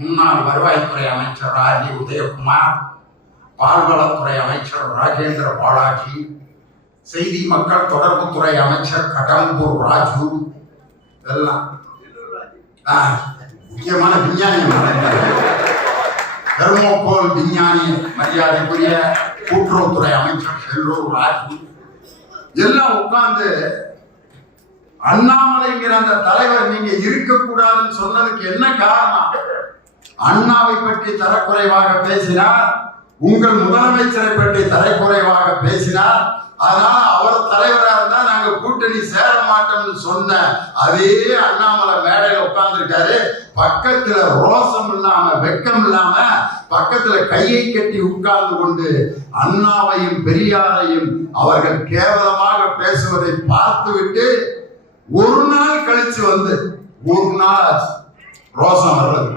முன்னாள் வருவாய்த்துறை அமைச்சர் ராஜி உதயகுமார், பால்வளத்துறை அமைச்சர் ராஜேந்திர பாலாஜி, செய்தி மக்கள் தொடர்புத்துறை அமைச்சர் கடம்பூர் ராஜு, இதெல்லாம் முக்கியமான விஞ்ஞானி, தெர்மோகோல் விஞ்ஞானி மரியாதைக்குரிய கூட்டுறவுத்துறை அமைச்சர் செல்லூர் ராஜு எல்லாம் உட்கார்ந்து அண்ணாமலைங்கிற அந்த தலைவர் நீங்க இருக்கக்கூடாதுன்னு சொன்னதுக்கு என்ன காரணம்? அண்ணாவை பற்றி தரக்குறைவாக பேசினார், உங்கள் முதலமைச்சரை பற்றி தரக்குறைவாக பேசினார், அதனால அவர் தலைவராக இருந்தா நாங்க கூட்டணி சேர மாட்டோம்னு சொன்ன அதே அண்ணாமலை மேடையில உட்கார்ந்துருக்காரு. பக்கத்துல ரோசம் இல்லாம வெக்கம் இல்லாம பக்கத்துல கையை கட்டி உட்கார்ந்து கொண்டு அண்ணாவையும் பெரியாரையும் அவர்கள் கேவலமாக பேசுவதை பார்த்துவிட்டு ஒரு நாள் கழிச்சு வந்து ஒரு நாள் ஆச்சு ரோசம் வர்றது.